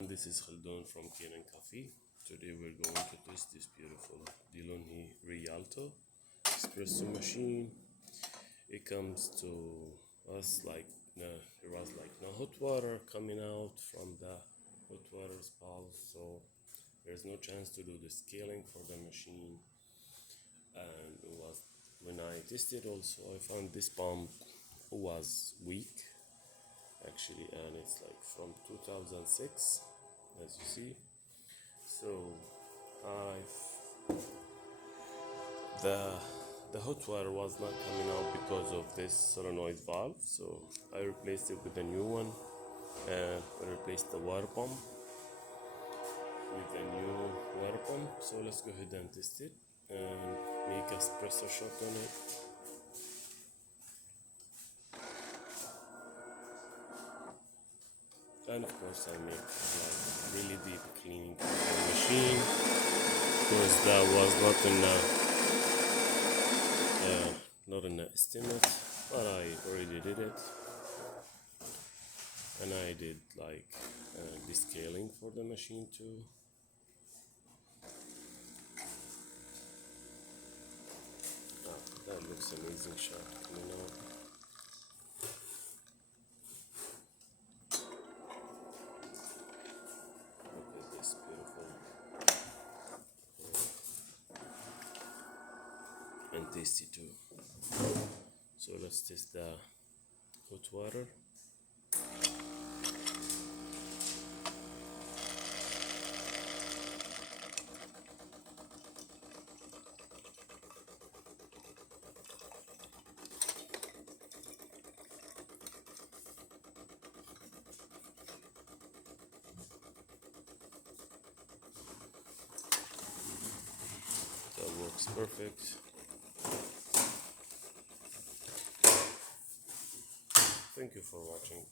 This is Khaldun from Kanen Coffee. Today we're going to test this beautiful DeLonghi Rialto espresso machine. It comes to us like there was like no hot water coming out from the hot water spout, so there's no chance to do the scaling for the machine. And it was when I tested also, I found this pump was weak actually, and it's like from 2006 as you see. So I've the hot water was not coming out because of this solenoid valve, so I replaced it with a new one, and I replaced the water pump with a new water pump. So let's go ahead and test it and make a espresso shot on it. And of course I make like really deep cleaning of the machine because that was not in the estimate, but I already did it. And I did like descaling for the machine too. That looks amazing shot coming out. Look at this beautiful and tasty too. So let's test the hot water. That works perfect. Thank you for watching.